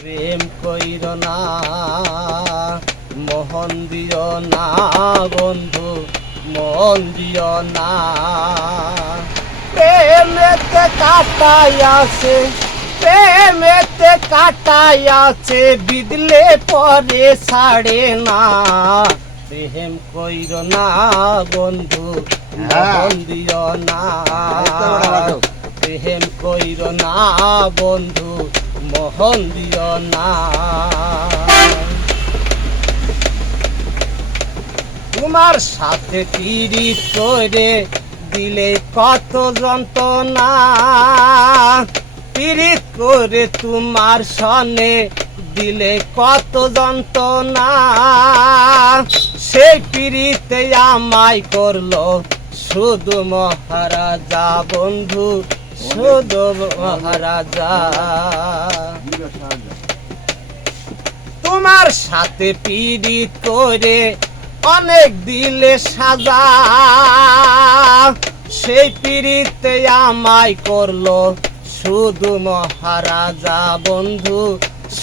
প্রেম কইর না মোহন দিও না বন্ধু মন দিও না। প্রেমেতে কাটাই আছে প্রেমেতে কাটাই আছে বিদলে পরে ছাড়ে না। প্রেম কইর না বন্ধু মন দিও না। প্রেম কইর না বন্ধু মোহন দিও না। তোমার সাথে পীড়িত করে দিলে কত যন্ত্রণা। পীড়িত করে তোমার সনে দিলে কত যন্ত্রণা। সেই পীড়িতে আমায় করল শুধু মহারাজা বন্ধু। শুধু মহারাজা। তোমার সাথে পীড়িত করে অনেক দিলে সাজা। সেই পীড়িতে আমায় করল শুধু মহারাজা বন্ধু,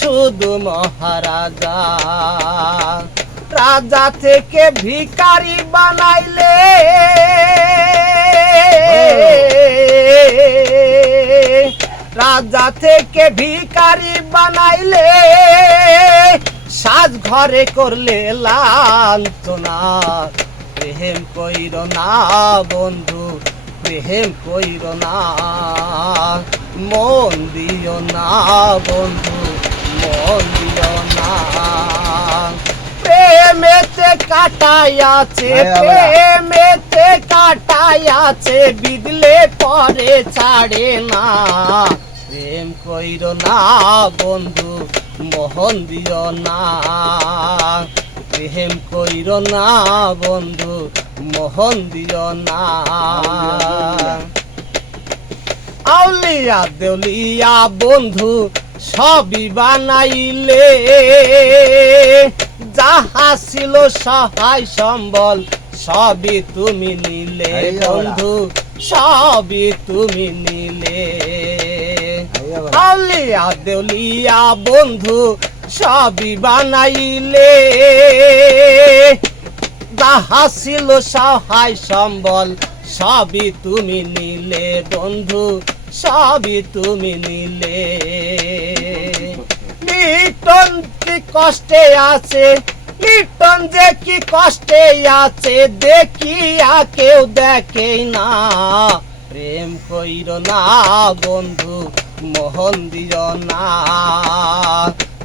শুধু মহারাজা। রাজা থেকে ভিকারি বানাইলে। রাজা থেকে ভিকারি বানাইলে সাজ ঘরে করলে লাঞ্ছনা। প্রেম কইর না বন্ধু প্রেম কইর না। মন দিও না বন্ধু মন দিও না। প্রেমেতে কাটাই আছে আবার- প্রেমেতে কাটাই আছে বিদলে পরে ছাড়ে না। কইর না বন্ধু মোহন দিও না প্রেম কইর না বন্ধু মোহন দিও না আউলিয়া দেউলিয়া বন্ধু সবই বানাইলে যাহা ছিল সহায় সম্বল সবই তুমি নিলে। বন্ধু সবই তুমি নিলে। আউলিয়া দেউলিয়া বন্ধু সবই বানাইলে। যাহা ছিল সহায় সম্বল, সবই তুমি নিলে বন্ধু, সবই তুমি নিলে। লিটন কি কষ্টে আছে লিটন যে কি কষ্টে আছে, দেখিয়া কেউ দেখে না। প্রেম কইর না বন্ধু মোহন দিও না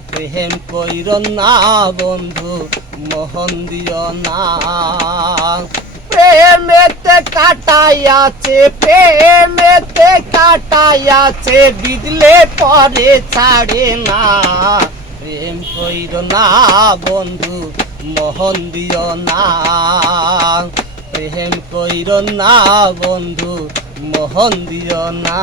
প্রেম কইর না বন্ধু মোহন দিও না প্রেমেতে কাটাই আছে প্রেমেতে কাটাই আছে বিদলে পরে ছাড়ে না। প্রেম কইর না বন্ধু মোহন দিও না প্রেম কইর না বন্ধু মোহন দিও না